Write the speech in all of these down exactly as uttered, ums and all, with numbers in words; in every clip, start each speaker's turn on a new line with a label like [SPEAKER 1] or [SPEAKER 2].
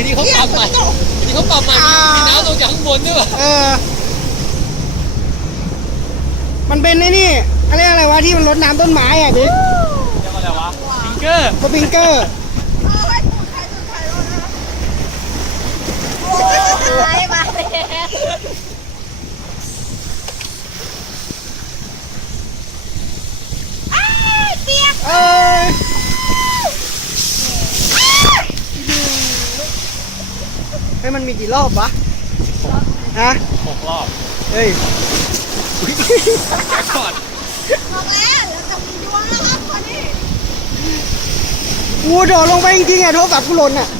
[SPEAKER 1] นี้เขาปรับใหม่ทีนี้เขาปรับใหม่มีน้ำลงจากข้างบนด้วยเออ
[SPEAKER 2] มันเป็นไอ้นี่อะไรอะไรวะที่มันรดน้ำต้นไม้อ่ะดิ
[SPEAKER 1] เรียกว่าอะไรวะสปริงเกอร์
[SPEAKER 2] สปริงเกอร์
[SPEAKER 3] อะไรมาเลยเปียก
[SPEAKER 2] เอ้ยให้มันมีกี่รอบวะฮะ
[SPEAKER 1] หกรอบ
[SPEAKER 2] เฮ้ย
[SPEAKER 1] แจ็คพอต
[SPEAKER 3] บอกแล้วเดี๋ยวจะมีดวงนะครับคนนี้
[SPEAKER 2] กูโดดลงไปจริงๆอ่ะโทรศัพท์กูหล่นอ่ะ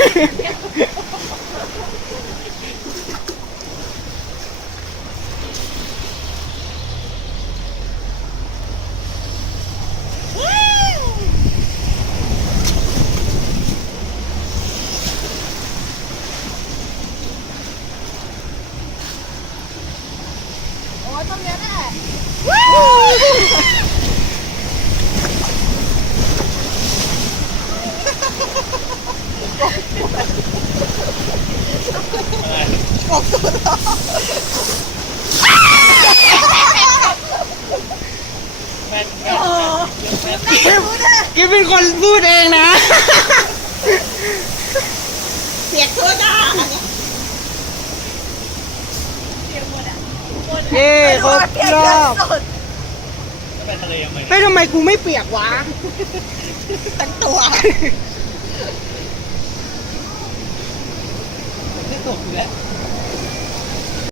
[SPEAKER 3] โอ้ยต้องเยอะแน่บอกสุด
[SPEAKER 1] แม่แม่แม่
[SPEAKER 2] กิ๊บเป็นคนพูดเองนะ
[SPEAKER 3] เสียกตัวจ้าเสียกหมดอ่ะ
[SPEAKER 2] เย้ครบรอบ
[SPEAKER 1] ไปทะเลยังไง
[SPEAKER 2] เฮ้ยทำไมกูไม่เปียกวะ
[SPEAKER 3] ทั้งตัว
[SPEAKER 1] ไม่ตกอยู่แล้ว